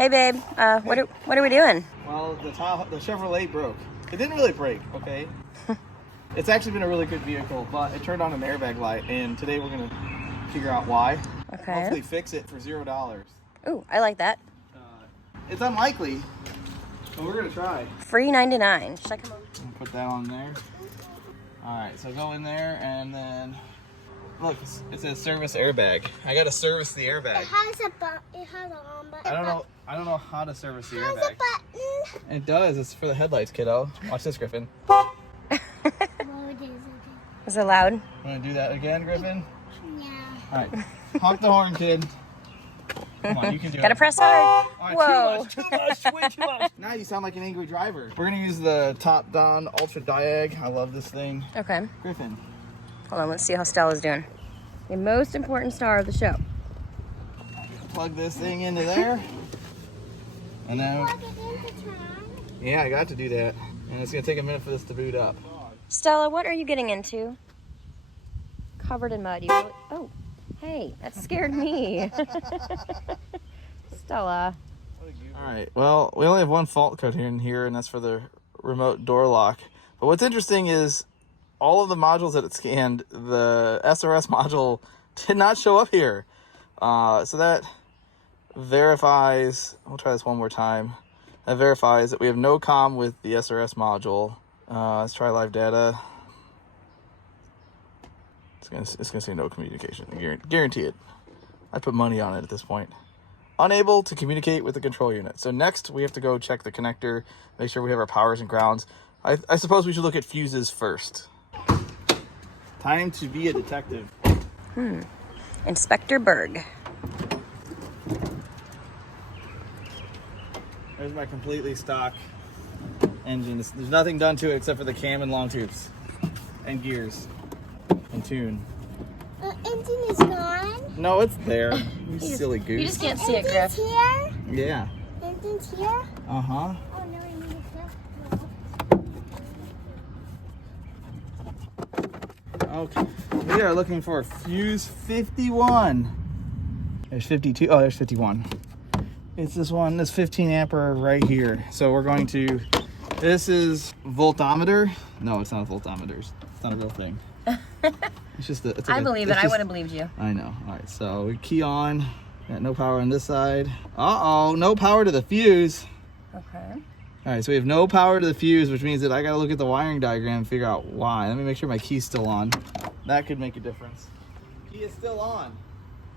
Hey, babe. What are we doing? Well, the Chevrolet broke. It didn't really break, okay? It's actually been a really good vehicle, but it turned on an airbag light, and today we're going to figure out why. Okay. Hopefully fix it for $0. Ooh, I like that. It's unlikely, but we're going to try. Free 99. Should I come over? Put that on there. Alright, so go in there, and then... Look, it says service airbag. I gotta service the airbag. It has a button. It has an on button. I don't know how to service the It has airbag. a button. It does. It's for the headlights, kiddo. Watch this, Griffin. Is it loud? Want to do that again, Griffin? Yeah. All right. Honk the horn, kid. Come on, you can do it. Gotta press hard. Right, Whoa. Too much, way too much. Now you sound like an angry driver. We're gonna use the Top Don Ultra Diag. I love this thing. Okay. Griffin. Hold on, let's see how Stella's doing. The most important star of the show. Plug this thing into there. And then, Plug it into turn. yeah, I got to do that. And it's gonna take a minute for this to boot up. Stella, what are you getting into? Covered in mud. You really... Oh, hey, that scared me. Stella. All right, well, we only have one fault code here, and that's for the remote door lock. But what's interesting is all of the modules that it scanned, the SRS module did not show up here. So that verifies, we'll try this one more time. That verifies that we have no comm with the SRS module. Let's try live data. It's gonna say no communication. I guarantee it. I'd put money on it at this point. Unable to communicate with the control unit. So next we have to go check the connector, make sure we have our powers and grounds. I suppose we should look at fuses first. Time to be a detective. Inspector Berg. There's my completely stock engine. There's nothing done to it except for the cam and long tubes and gears and tune. The engine is gone. No, it's there. You silly goose. You just can't see it, Engine's Griff. here. Yeah. Engine's here. Uh-huh. Oh no, I need a Okay. We are looking for fuse 51. There's 52. Oh, there's 51. It's this one, this 15 ampere right here. So we're going to, this is voltometer. No, it's not a voltometer. It's not a real thing. It's just a, it's like I believe it. I would have believed you. I know. All right, so we key on. Got no power on this side. Uh-oh, no power to the fuse. Okay. All right, so we have no power to the fuse, which means that I got to look at the wiring diagram and figure out why. Let me make sure my key's still on. That could make a difference. Key is still on.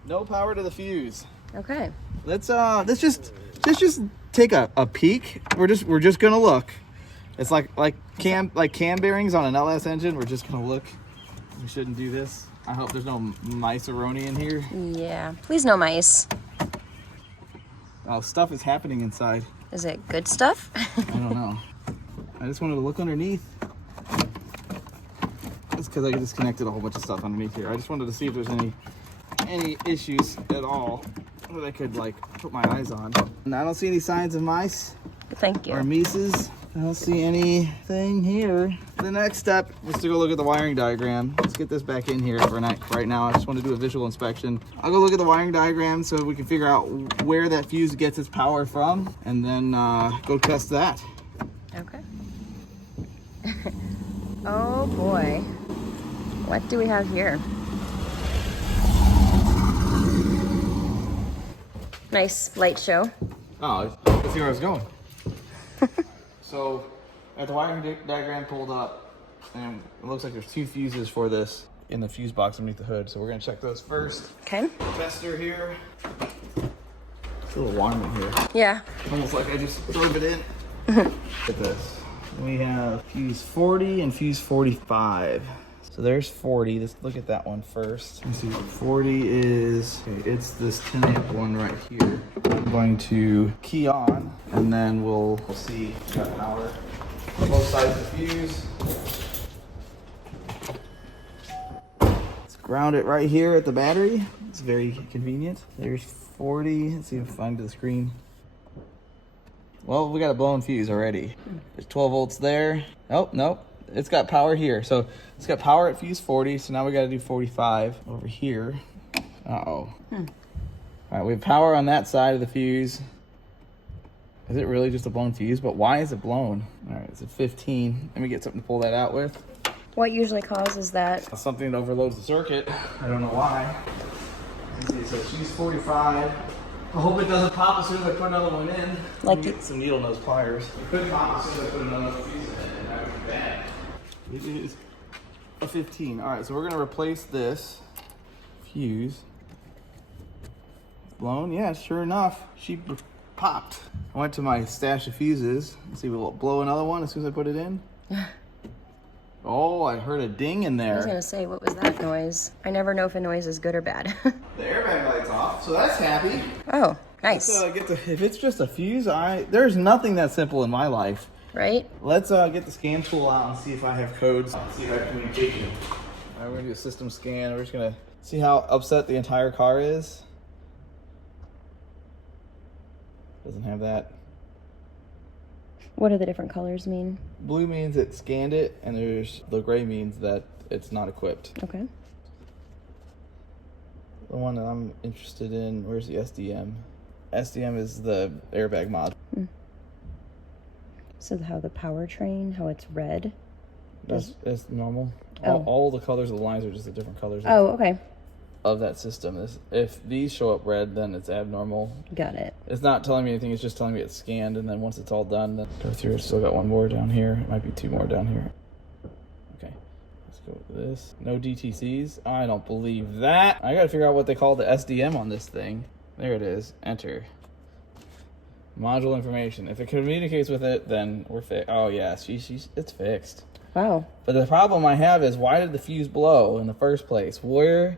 No power to the fuse. Okay. Let's just take a peek. We're just gonna look. It's like cam bearings on an LS engine. We're just gonna look. We shouldn't do this. I hope there's no mice-a-roni in here. Yeah. Please no mice. Oh, stuff is happening inside. Is it good stuff? I don't know. I just wanted to look underneath. It's because I disconnected a whole bunch of stuff underneath here. I just wanted to see if there's any issues at all that I could like put my eyes on. And I don't see any signs of mice Thank you. or mices. I don't see anything here. The next step is to go look at the wiring diagram. Let's get this back in here for right now. I just want to do a visual inspection. I'll go look at the wiring diagram so we can figure out where that fuse gets its power from, and then go test that. Okay. Oh boy. What do we have here? Nice light show. Oh, let's see where I was going. So, I got the wiring diagram pulled up, and it looks like there's two fuses for this in the fuse box underneath the hood. So we're gonna check those first. Okay. Tester here. It's a little warm in here. Yeah. Almost like I just drove it in. Look at this. We have fuse 40 and fuse 45. So there's 40. Let's look at that one first. Let's see. 40 is, okay, it's this 10 amp one right here. I'm going to key on, and then we'll see if we got power on both sides of the fuse. Let's ground it right here at the battery. It's very convenient. There's 40. Let's see if I can find the screen. Well, we got a blown fuse already. There's 12 volts there. Oh, nope. It's got power here. So it's got power at fuse 40. So now we got to do 45 over here. Uh-oh. All right, we have power on that side of the fuse. Is it really just a blown fuse? But why is it blown? All right, it's a 15. Let me get something to pull that out with. What usually causes that? Something that overloads the circuit. I don't know why. Let's see, so she's 45. I hope it doesn't pop as soon as I put another one in. Like get some needle nose pliers. It could pop as soon as I put another fuse in, and that would be bad. It is a 15. All right, so we're gonna replace this fuse. Blown? Yeah, sure enough, she popped. I went to my stash of fuses. Let's see, we'll blow another one as soon as I put it in. Oh, I heard a ding in there. I was gonna say, what was that noise? I never know if a noise is good or bad. The airbag light's off, so that's happy. Oh, nice. If it's just a fuse, there's nothing that simple in my life. Right? Let's get the scan tool out and see if I have codes. See if I have communication. All right, we're gonna do a system scan. We're just gonna see how upset the entire car is. Doesn't have that. What do the different colors mean? Blue means it scanned it, and the gray means that it's not equipped. Okay. The one that I'm interested in, where's the SDM? SDM is the airbag mod. So how the powertrain, how it's red? That's normal. Oh. All the colors of the lines are just the different colors Oh, okay. of that system. If these show up red, then it's abnormal. Got it. It's not telling me anything, it's just telling me it's scanned, and then once it's all done, then go through. It's still got one more down here. It might be two more down here. Okay, let's go with this. No DTCs. I don't believe that. I gotta figure out what they call the SDM on this thing. There it is. Enter. Module information. If it communicates with it, then we're fixed. Oh yeah, it's fixed. Wow. But the problem I have is, why did the fuse blow in the first place? Where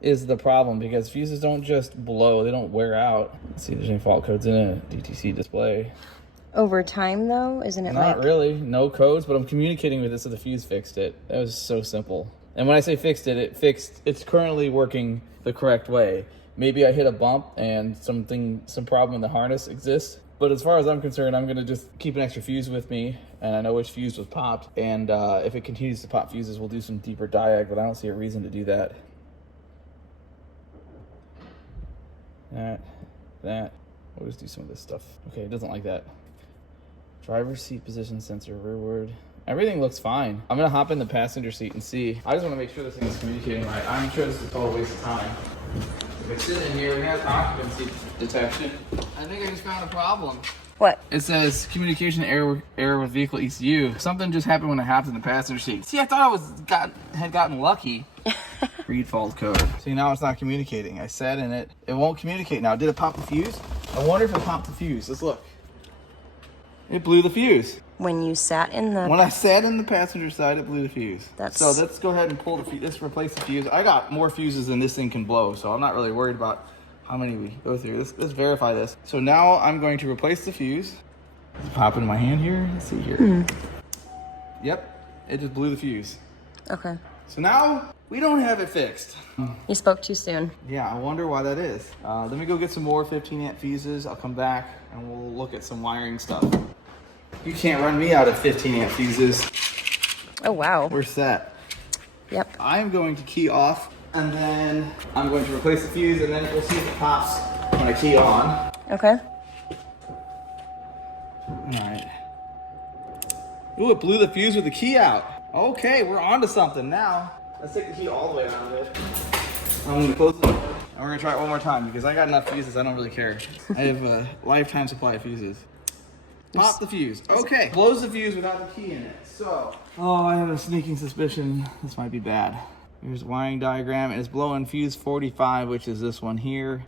is the problem? Because fuses don't just blow, they don't wear out. Let's see if there's any fault codes in a DTC display. Over time, though, isn't it Not really, no codes, but I'm communicating with it, so the fuse fixed it. That was so simple. And when I say fixed it, it's currently working the correct way. Maybe I hit a bump and some problem in the harness exists. But as far as I'm concerned, I'm gonna just keep an extra fuse with me, and I know which fuse was popped. And if it continues to pop fuses, we'll do some deeper diag, but I don't see a reason to do that. That. We'll just do some of this stuff. Okay, it doesn't like that. Driver's seat position sensor, rearward. Everything looks fine. I'm gonna hop in the passenger seat and see. I just wanna make sure this thing is communicating right. I'm sure this is a total waste of time. If it's sitting in here, we have occupancy detection. I think I just found a problem. What? It says communication error with vehicle ECU. Something just happened when I hopped in the passenger seat. See, I thought I had gotten lucky. Read fault code. See, now it's not communicating. I sat in it. It won't communicate now. Did it pop the fuse? I wonder if it popped the fuse. Let's look. It blew the fuse. When you sat in the... When I sat in the passenger side, it blew the fuse. That's... So let's go ahead and pull the fuse. Let's replace the fuse. I got more fuses than this thing can blow, so I'm not really worried about how many we go through. Let's verify this. So now I'm going to replace the fuse. Let's pop it in my hand here. Let's see here. Yep, it just blew the fuse. Okay. So now we don't have it fixed. You spoke too soon. Yeah, I wonder why that is. Let me go get some more 15 amp fuses. I'll come back and we'll look at some wiring stuff. You can't run me out of 15 amp fuses. Oh, wow. We're set. Yep. I'm going to key off, and then I'm going to replace the fuse, and then we'll see if it pops when I key on. Okay. All right. Ooh, it blew the fuse with the key out. Okay, we're on to something now. Let's take the key all the way out of it. I'm going to close it, and we're going to try it one more time, because I got enough fuses, I don't really care. I have a lifetime supply of fuses. Pop the fuse. Okay. Blows the fuse without the key in it. So, I have a sneaking suspicion this might be bad. Here's the wiring diagram. It's blowing fuse 45, which is this one here.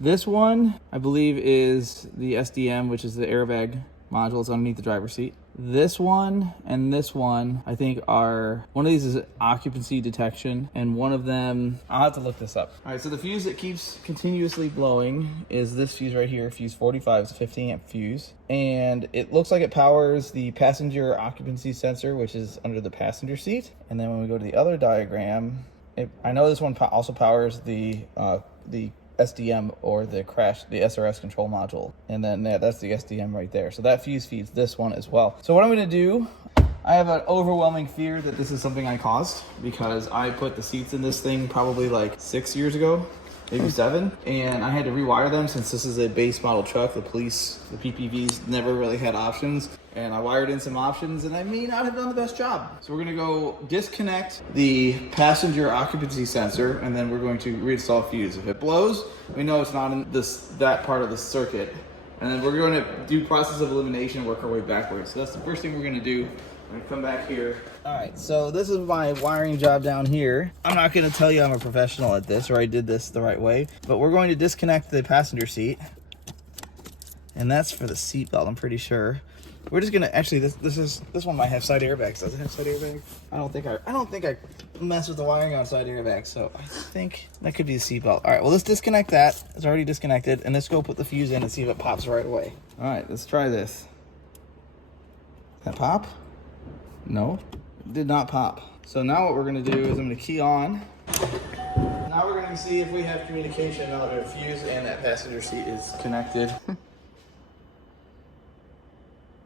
This one, I believe, is the SDM, which is the airbag module. It's underneath the driver's seat. This one and this one, I think, are... One of these is occupancy detection, and one of them... I'll have to look this up. All right, so the fuse that keeps continuously blowing is this fuse right here, fuse 45. It's a 15 amp fuse. And it looks like it powers the passenger occupancy sensor, which is under the passenger seat. And then when we go to the other diagram, I know this one also powers the SDM, or the SRS control module. And then that's the SDM right there. So that fuse feeds this one as well. So what I'm gonna do, I have an overwhelming fear that this is something I caused, because I put the seats in this thing probably like 6 years ago. maybe 7. And I had to rewire them since this is a base model truck. The PPVs never really had options. And I wired in some options and I may not have done the best job. So we're gonna go disconnect the passenger occupancy sensor and then we're going to reinstall a fuse. If it blows, we know it's not in that part of the circuit. And then we're going to do process of elimination, work our way backwards. So that's the first thing we're gonna do. I'm gonna come back here. All right, so this is my wiring job down here. I'm not gonna tell you I'm a professional at this or I did this the right way, but we're going to disconnect the passenger seat. And that's for the seat belt, I'm pretty sure. We're just gonna, actually this one might have side airbags. Does it have side airbags? I don't think I mess with the wiring on side airbags, so I think that could be the seat belt. All right, well let's disconnect that. It's already disconnected, and let's go put the fuse in and see if it pops right away. All right, let's try this. That pop? No, it did not pop. So now what we're gonna do is I'm gonna key on. Now we're gonna see if we have communication now that our fuse and that passenger seat is connected.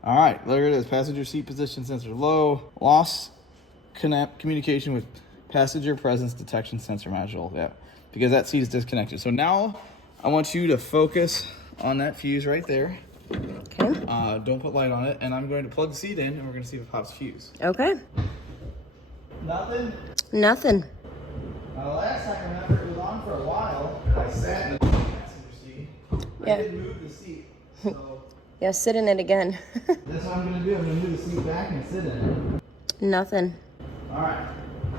All right, there it is. Passenger seat position sensor low. Lost communication with passenger presence detection sensor module. Yeah, because that seat is disconnected. So now I want you to focus on that fuse right there. Okay. Don't put light on it. And I'm going to plug the seat in and we're going to see if it pops fuse. Okay. Nothing? Nothing. Now the last time, remember, it was on for a while. I sat in the passenger seat. Yeah. I didn't move the seat. So Yeah, sit in it again. that's what I'm going to do. I'm going to move the seat back and sit in it. Nothing. All right,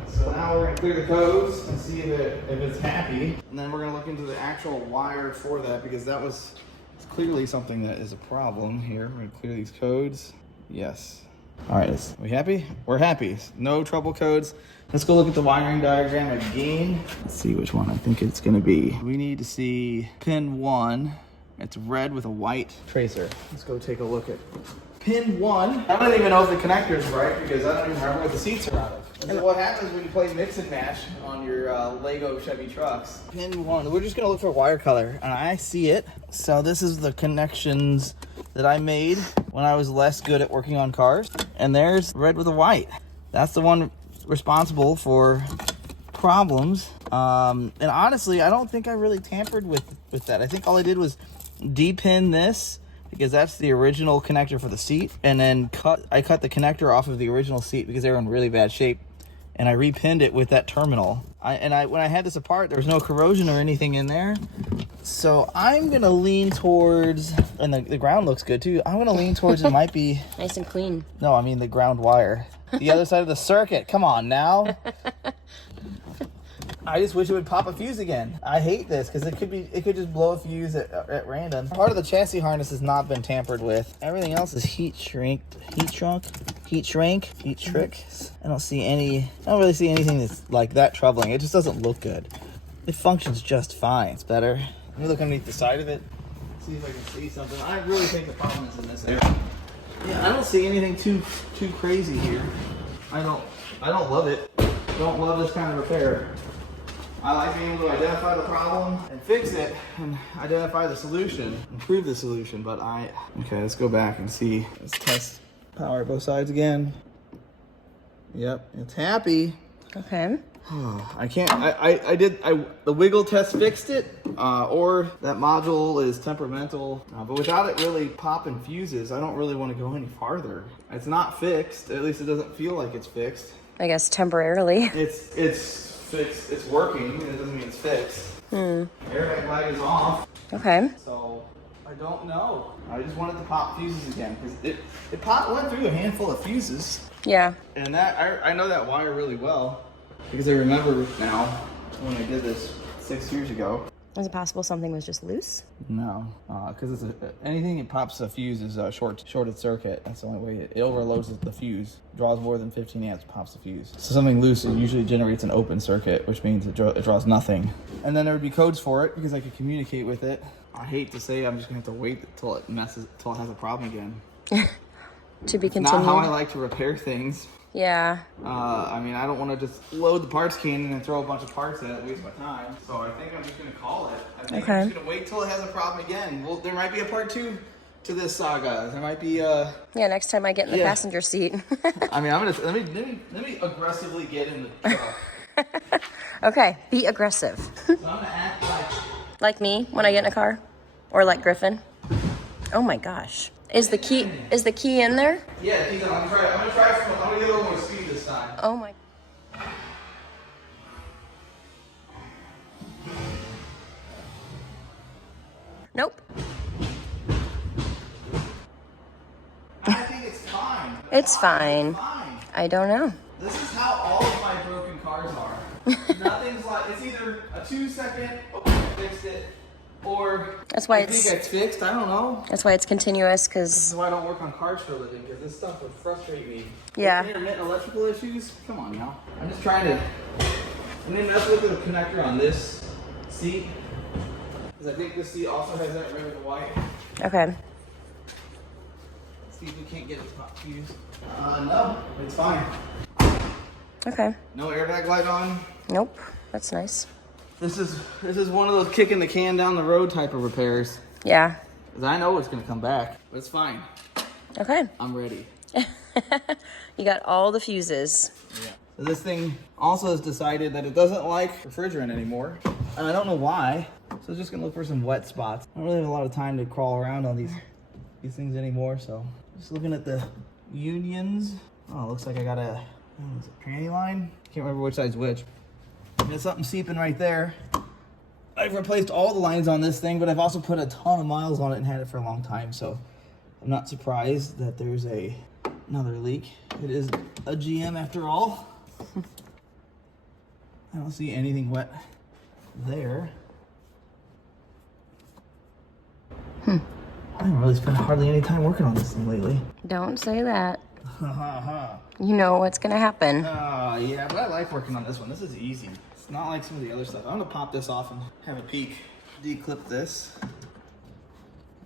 so now we're gonna clear the codes and see if it's happy. And then we're gonna look into the actual wire for that because that was clearly something that is a problem here. We're gonna clear these codes. Yes. All right, are we happy? We're happy. No trouble codes. Let's go look at the wiring diagram again. Let's see which one I think it's gonna be. We need to see pin 1. It's red with a white tracer. Let's go take a look at pin 1. I don't even know if the connector is right because I don't even remember what the seats are out of. And so what happens when you play mix and match on your Lego Chevy trucks? Pin 1, we're just gonna look for wire color and I see it. So this is the connections that I made when I was less good at working on cars. And there's red with a white. That's the one responsible for problems. And honestly, I don't think I really tampered with that. I think all I did was depin this because that's the original connector for the seat, and then I cut the connector off of the original seat because they were in really bad shape, and I repinned it with that terminal. When I had this apart, there was no corrosion or anything in there, so I'm gonna lean towards, and the ground looks good too. I'm gonna lean towards it might be Nice and clean. no, I mean the ground wire, the other side of the circuit. Come on now. I just wish it would pop a fuse again. I hate this because it could just blow a fuse at random. Part of the chassis harness has not been tampered with. Everything else is heat shrink. I don't really see anything that's like that troubling. It just doesn't look good. It functions just fine. It's better. Let me look underneath the side of it. See if I can see something. I really think the problem is in this area. Yeah, I don't see anything too crazy here. I don't love it. Don't love this kind of repair. I like being able to identify the problem and fix it and identify the solution, improve the solution, but okay, let's go back and see. Let's test power at both sides again. Yep, it's happy. Okay. The wiggle test fixed it, or that module is temperamental, but without it really popping fuses, I don't really want to go any farther. It's not fixed, at least it doesn't feel like it's fixed. I guess temporarily. It's fixed, it's working, it doesn't mean it's fixed. Airbag light is off. Okay. So, I don't know. I just wanted to pop fuses again, because it went through a handful of fuses. Yeah. And that, I know that wire really well, because I remember now, when I did this 6 years ago. Is it possible something was just loose? No, because anything that pops a fuse is a shorted circuit. That's the only way it overloads the fuse. Draws more than 15 amps, pops the fuse. So something loose, it usually generates an open circuit, which means it draws nothing. And then there would be codes for it because I could communicate with it. I hate to say I'm just gonna have to wait till it has a problem again. To be It's continued. not how I like to repair things. Yeah. I mean, I don't want to just load the parts can and throw a bunch of parts in it, waste my time. So I think I'm just going to call it. I think I'm just going to wait till it has a problem again. Well, there might be a part 2 to this saga. There might be Yeah, next time I get in the passenger seat. I mean, let me aggressively get in the truck. Okay, be aggressive. So I'm going to act like Like me when I get in a car? Or like Griffin? Oh my gosh. Is the key in there? Yeah, I'm gonna try. I'm gonna get a little more speed this time. Oh my. Nope. I think it's fine. It's fine. Fine. I don't know. This is how all of my broken cars are. Nothing's like, it's either a 2-second, oh, I fixed it, or That's why I think it's fixed. I don't know. That's why it's continuous, This because is why I don't work on cars for a living, because this stuff would frustrate me. Yeah. Intermittent electrical issues? Come on now. I'm just trying to. I'm gonna mess with the connector on this seat, because I think this seat also has that red and white. okay. See if we can't get it to pop fuse. No, it's fine. Okay. No airbag light on. Nope. That's nice. This is one of those kicking the can down the road type of repairs. Yeah. Because I know it's gonna come back, but it's fine. Okay. I'm ready. You got all the fuses. Yeah. So this thing also has decided that it doesn't like refrigerant anymore, and I don't know why. So it's just gonna look for some wet spots. I don't really have a lot of time to crawl around on these things anymore. So just looking at the unions. Oh, it looks like I got a tranny line. Can't remember which side's which. There's something seeping right there. I've replaced all the lines on this thing, but I've also put a ton of miles on it and had it for a long time, so I'm not surprised that there's another leak. It is a GM after all. I don't see anything wet there. I haven't really spent hardly any time working on this thing lately. Don't say that. You know what's gonna happen. Yeah, but I like working on this one. This is easy. It's not like some of the other stuff. I'm gonna pop this off and have a peek. Declip this.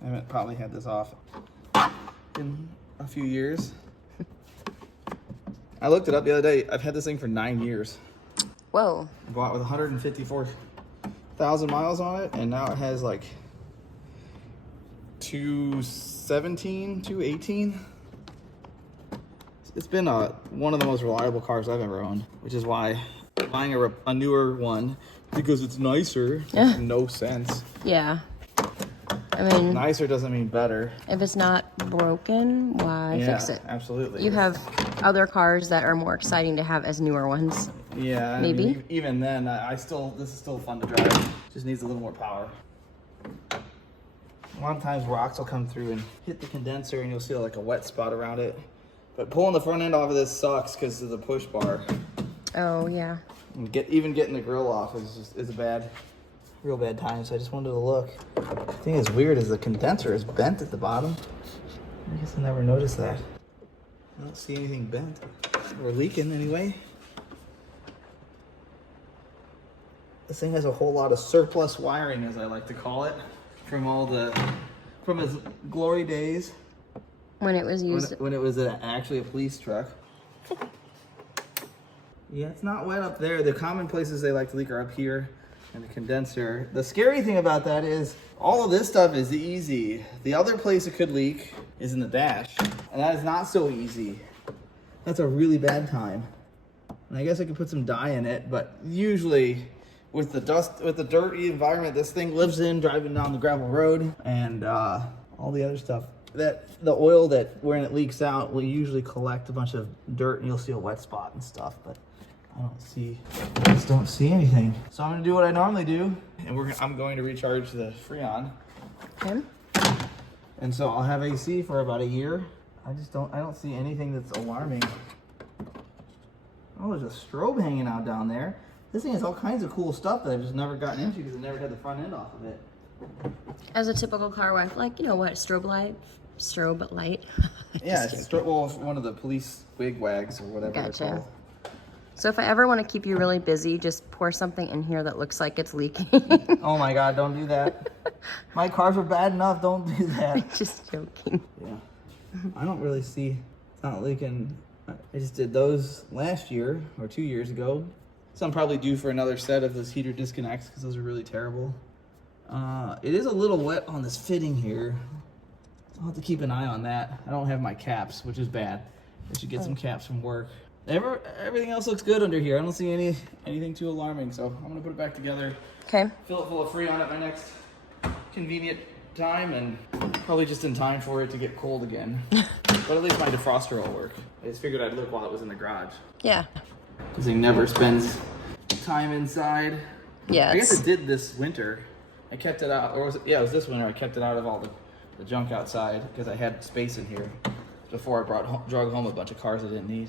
I haven't probably had this off in a few years. I looked it up the other day. I've had this thing for 9 years. Whoa. I bought it with 154,000 miles on it, and now it has like 217, 218. It's been one of the most reliable cars I've ever owned, which is why buying a newer one, because it's nicer, makes no sense. Yeah. I mean, Nicer doesn't mean better. if it's not broken, why fix it? Absolutely. You have other cars that are more exciting to have as newer ones. Yeah, I Maybe. mean, even then, this is still fun to drive. Just needs a little more power. A lot of times rocks will come through and hit the condenser, and you'll see like a wet spot around it. But pulling the front end off of this sucks because of the push bar. Oh, yeah. And even getting the grill off is a real bad time. So I just wanted to look. The thing that's weird is the condenser is bent at the bottom. I guess I never noticed that. I don't see anything bent or leaking anyway. This thing has a whole lot of surplus wiring, as I like to call it, from its glory days. When it was used. When it was actually a police truck. Yeah, it's not wet up there. The common places they like to leak are up here and the condenser. The scary thing about that is all of this stuff is easy. The other place it could leak is in the dash, and that is not so easy. That's a really bad time. And I guess I could put some dye in it, but usually with the dirty environment this thing lives in, driving down the gravel road, and all the other stuff, that the oil when it leaks out will usually collect a bunch of dirt, and you'll see a wet spot and stuff. But I just don't see anything. So I'm gonna do what I normally do, and I'm going to recharge the Freon. Okay. And so I'll have AC for about a year. I don't see anything that's alarming. Oh, there's a strobe hanging out down there. This thing has all kinds of cool stuff that I've just never gotten into because I never had the front end off of it. As a typical car wife, like, you know what, strobe light. Yeah, it's one of the police wigwags or whatever they're Gotcha. called. So if I ever want to keep you really busy, just pour something in here that looks like it's leaking. Oh my God, don't do that. My cars are bad enough, don't do that. Just joking. Yeah. I don't really see it's not leaking. I just did those last year or 2 years ago. So I'm probably due for another set of those heater disconnects because those are really terrible. It is a little wet on this fitting here. I'll have to keep an eye on that. I don't have my caps, which is bad. I should get some caps from work. Everything else looks good under here. I don't see anything too alarming, so I'm gonna put it back together. Okay. Fill it full of Freon at my next convenient time, and probably just in time for it to get cold again. But at least my defroster will work. I just figured I'd look while it was in the garage. Yeah. Because he never spends time inside. Yeah. I guess it did this winter. I kept it out, or was it, yeah, it was this winter. I kept it out of all the junk outside because I had space in here before I drug home a bunch of cars I didn't need.